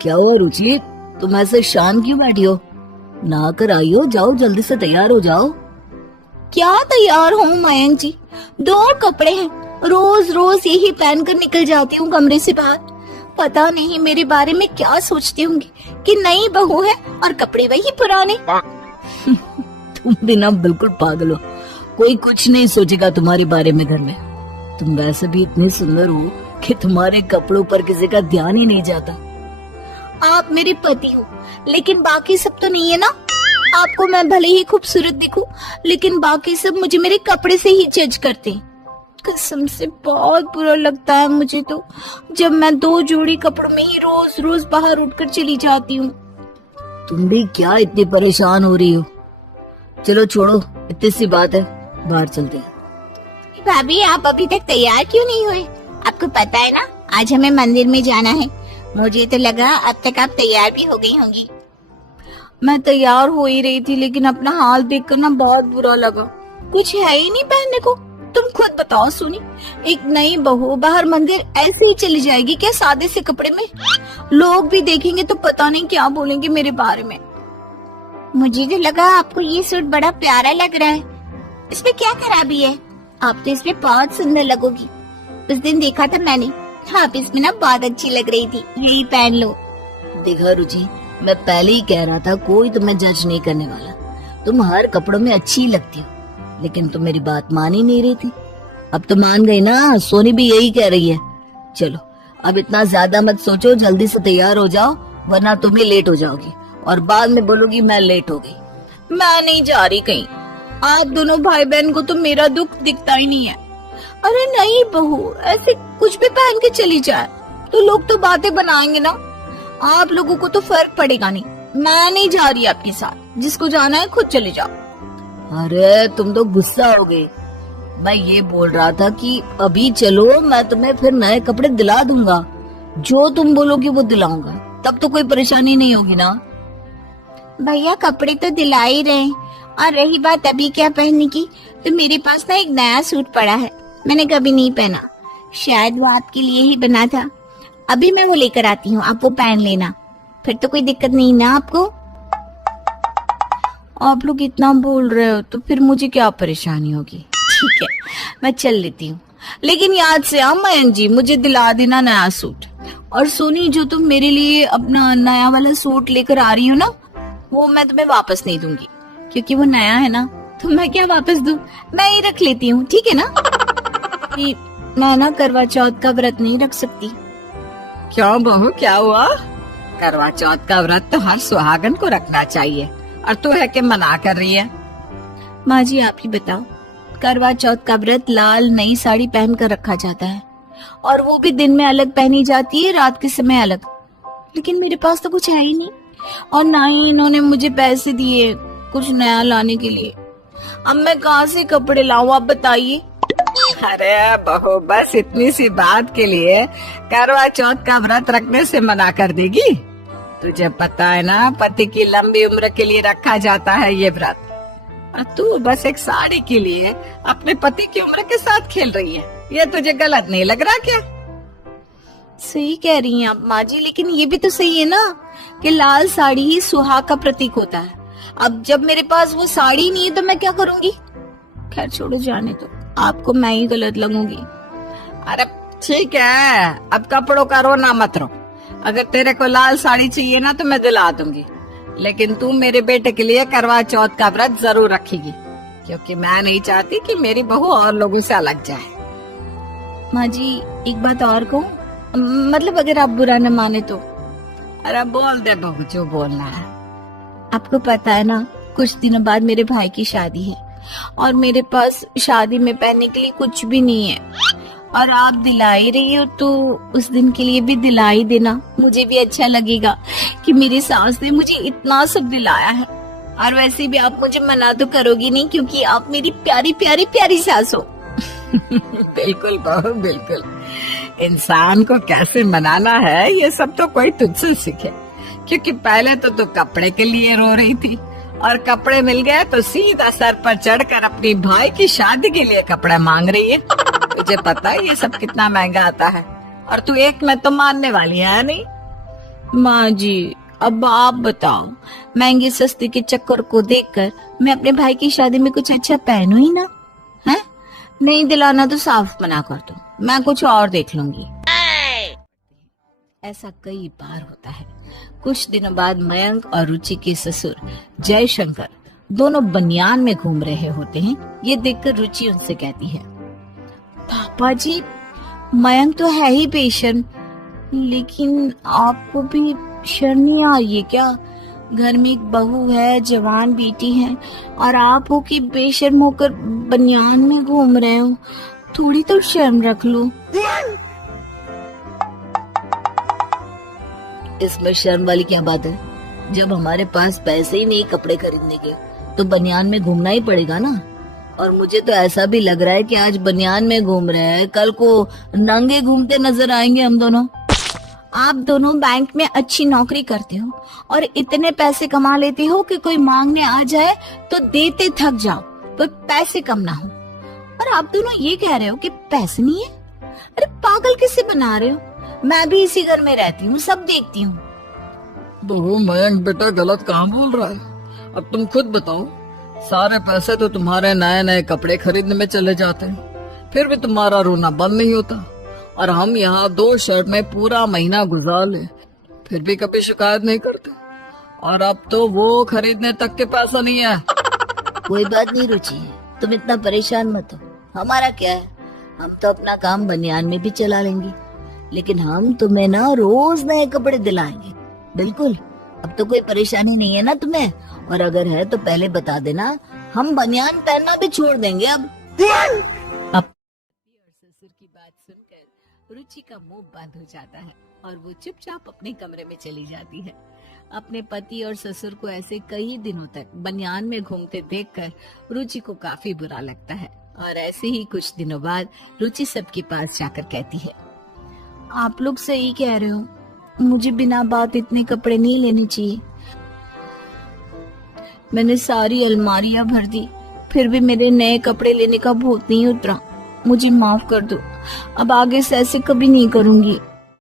क्या हुआ रुचि, तुम ऐसे शांत क्यों बैठी हो? नहा कर आई हो, जाओ जल्दी से तैयार हो जाओ। क्या तैयार हूँ मयंक जी, 2 कपड़े हैं, रोज रोज यही पहन कर निकल जाती हूँ कमरे से बाहर। पता नहीं मेरे बारे में क्या सोचती होंगी कि नई बहू है और कपड़े वही पुराने। तुम भी ना बिल्कुल पागल हो, कोई कुछ नहीं सोचेगा तुम्हारे बारे में घर में। तुम वैसे भी इतनी सुंदर हो कि तुम्हारे कपड़ों पर किसी का ध्यान ही नहीं जाता। आप मेरे पति हो, लेकिन बाकी सब तो नहीं है ना। आपको मैं भले ही खूबसूरत दिखूं, लेकिन बाकी सब मुझे मेरे कपड़े से ही जज करते हैं। कसम से बहुत बुरा लगता है मुझे तो, जब मैं 2 जोड़ी कपड़ों में ही रोज रोज बाहर उठकर चली जाती हूँ। तुम भी क्या इतनी परेशान हो रही हो? चलो छोड़ो, इतनी सी बात है, बाहर चलते हैं। भाभी, आप अभी तक तैयार क्यों नहीं हुए? आपको पता है ना, आज हमें मंदिर में जाना है। मुझे तो लगा अब तक आप तैयार भी हो गई होंगी। मैं तैयार हो ही रही थी, लेकिन अपना हाल देखकर ना बहुत बुरा लगा। कुछ है ही नहीं पहनने को। तुम खुद बताओ सुनी, एक नई बहू बाहर मंदिर ऐसे ही चली जाएगी क्या, सादे से कपड़े में? लोग भी देखेंगे तो पता नहीं क्या बोलेंगे मेरे बारे में। मुझे तो लगा आपको ये सूट बड़ा प्यारा लग रहा है, इसमें क्या खराबी है? आप तो इसमें बहुत सुंदर लगोगी। उस दिन देखा था मैंने, आप इसमें ना बहुत अच्छी लग रही थी, यही पहन लो। देखा रुचि, मैं पहले ही कह रहा था कोई तुम्हें जज नहीं करने वाला। तुम हर कपड़ों में अच्छी लगती हो, लेकिन तुम मेरी बात मान ही नहीं रही थी। अब तो मान गई ना, सोनी भी यही कह रही है। चलो अब इतना ज्यादा मत सोचो, जल्दी से तैयार हो जाओ, वरना तुम ही लेट हो जाओगी और बाद में बोलोगी मैं लेट हो गई। मैं नहीं जा रही कहीं। आप दोनों भाई बहन को तो मेरा दुख दिखता ही नहीं है। अरे नहीं बहू, ऐसे कुछ भी पहन के चली जाए तो लोग तो बातें बनाएंगे ना। आप लोगों को तो फर्क पड़ेगा नहीं। मैं नहीं जा रही आपके साथ, जिसको जाना है खुद चले जाओ। अरे तुम तो गुस्सा हो गए। मैं ये बोल रहा था कि अभी चलो, मैं तुम्हें फिर नए कपड़े दिला दूंगा। जो तुम बोलोगी वो दिलाऊंगा, तब तो कोई परेशानी नहीं होगी ना। भैया कपड़े तो दिला ही रहे, और रही बात अभी क्या पहनने की, तो मेरे पास ना एक नया सूट पड़ा है, मैंने कभी नहीं पहना। शायद वो आपके लिए ही बना था। अभी मैं वो लेकर आती हूँ, आप वो पहन लेना, फिर तो कोई दिक्कत नहीं ना आपको। आप लोग इतना बोल रहे हो तो फिर मुझे क्या परेशानी होगी। ठीक है, मैं चल लेती हूँ, लेकिन याद से मयंक जी, मुझे दिला देना नया सूट। और सोनी, जो तुम मेरे लिए अपना नया वाला सूट लेकर आ रही हो ना, वो मैं तुम्हें वापस नहीं दूंगी, क्योंकि वो नया है ना, तो मैं क्या वापस दूं, मैं ही रख लेती हूँ, ठीक है ना। मैं ना करवा चौथ का व्रत नहीं रख सकती। क्यों बहू, क्या हुआ? करवा चौथ का व्रत तो हर सुहागन को रखना चाहिए, और तू है कि मना कर रही है? माँ जी आप ही बताओ, करवा चौथ का व्रत लाल नई साड़ी पहन कर रखा जाता है, और वो भी दिन में अलग पहनी जाती है, रात के समय अलग। लेकिन मेरे पास तो कुछ है ही नहीं, और ना ही इन्होंने मुझे पैसे दिए कुछ नया लाने के लिए। अब मैं कहाँ से कपड़े लाऊं, आप बताइए। अरे बहू, बस इतनी सी बात के लिए करवा चौथ का व्रत रखने से मना कर देगी? तुझे पता है ना, पति की लंबी उम्र के लिए रखा जाता है ये व्रत, और तू बस एक साड़ी के लिए अपने पति की उम्र के साथ खेल रही है। ये तुझे गलत नहीं लग रहा क्या? सही कह रही हैं आप माँ जी, लेकिन ये भी तो सही है ना कि लाल साड़ी ही सुहाग का प्रतीक होता है। अब जब मेरे पास वो साड़ी नहीं है तो मैं क्या करूंगी। खैर छोड़ो, जाने दो, आपको मैं ही गलत लगूंगी। अरे ठीक है, अब कपड़ों का रोना मत रो। अगर तेरे को लाल साड़ी चाहिए ना तो मैं दिला दूंगी, लेकिन तू मेरे बेटे के लिए करवा चौथ का व्रत जरूर रखेगी, क्योंकि मैं नहीं चाहती कि मेरी बहू और लोगों से अलग जाए। माँ जी एक बात और कहूँ, मतलब अगर आप बुरा न माने तो। अरे बोल दे बहू, जो बोलना है। आपको पता है ना, कुछ दिनों बाद मेरे भाई की शादी है, और मेरे पास शादी में पहनने के लिए कुछ भी नहीं है, और आप दिला ही रही हो तो उस दिन के लिए भी दिला ही देना। मुझे भी अच्छा लगेगा कि मेरी सास ने मुझे इतना सब दिलाया है, और वैसे भी आप मुझे मना तो करोगी नहीं, क्योंकि आप मेरी प्यारी प्यारी प्यारी सास हो। बिल्कुल बहू बिल्कुल, इंसान को कैसे मनाना है ये सब तो कोई तुझसे सीखे, क्योंकि पहले तो तू कपड़े के लिए रो रही थी, और कपड़े मिल गए तो सीधा सर पर चढ़कर अपनी भाई की शादी के लिए कपड़े मांग रही है। तुझे पता है ये सब कितना महंगा आता है, और तू एक में तो मानने वाली है नहीं। माँ जी अब आप बताओ, महंगी सस्ती के चक्कर को देखकर मैं अपने भाई की शादी में कुछ अच्छा पहनू ही ना? है नहीं दिलाना तो साफ मना कर दो, मैं कुछ और देख लूंगी। ऐसा कई बार होता है। कुछ दिनों बाद मयंक और रुचि के ससुर जयशंकर दोनों बनियान में घूम रहे होते हैं। ये देखकर रुचि उनसे कहती है, पापा जी मयंक तो है ही बेशर्म, लेकिन आपको भी शर्म नहीं आ रही है क्या? घर में एक बहू है, जवान बेटी है, और आप हो कि बेशर्म होकर बनियान में घूम रहे हो। थोड़ी तो शर्म रख लो। इसमें शर्म वाली क्या बात है? जब हमारे पास पैसे ही नहीं कपड़े खरीदने के, तो बनियान में घूमना ही पड़ेगा ना। और मुझे तो ऐसा भी लग रहा है कि आज बनियान में घूम रहे हैं, कल को नंगे घूमते नजर आएंगे हम दोनों। आप दोनों बैंक में अच्छी नौकरी करते हो और इतने पैसे कमा लेते हो कि कोई मांगने आ जाए तो देते थक जाओ, पर पैसे कम ना हो। और आप दोनों ये कह रहे हो कि पैसे नहीं है? अरे पागल किसे बना रहे हो? मैं भी इसी घर में रहती हूँ, सब देखती हूँ। बहू मयंक बेटा गलत कहाँ बोल रहा है? अब तुम खुद बताओ, सारे पैसे तो तुम्हारे नए नए कपड़े खरीदने में चले जाते हैं, फिर भी तुम्हारा रोना बंद नहीं होता। और हम यहाँ 2 शर्ट में पूरा महीना गुजार ले, फिर भी कभी शिकायत नहीं करते। और अब तो वो खरीदने तक के पैसा नहीं है। कोई बात नहीं रुचि, तुम इतना परेशान मत हो। हमारा क्या है, हम तो अपना काम बनियान में भी चला लेंगे, लेकिन हम तुम्हें ना रोज नए कपड़े दिलाएंगे। बिल्कुल, अब तो कोई परेशानी नहीं है ना तुम्हें? और अगर है तो पहले बता देना, हम बनियान पहनना भी छोड़ देंगे अब। ससुर की बात सुनकर रुचि का मुंह बंद हो जाता है और वो चुपचाप अपने कमरे में चली जाती है। अपने पति और ससुर को ऐसे कई दिनों तक बनियान में घूमते देखकर रुचि को काफी बुरा लगता है। और ऐसे ही कुछ दिनों बाद रुचि सबके पास जाकर कहती है, आप लोग सही कह रहे हो, मुझे बिना बात इतने कपड़े नहीं लेने चाहिए। मैंने सारी अलमारियां भर दी, फिर भी मेरे नए कपड़े लेने का भूत नहीं उतरा। मुझे माफ कर दो, अब आगे से ऐसे कभी नहीं करूंगी।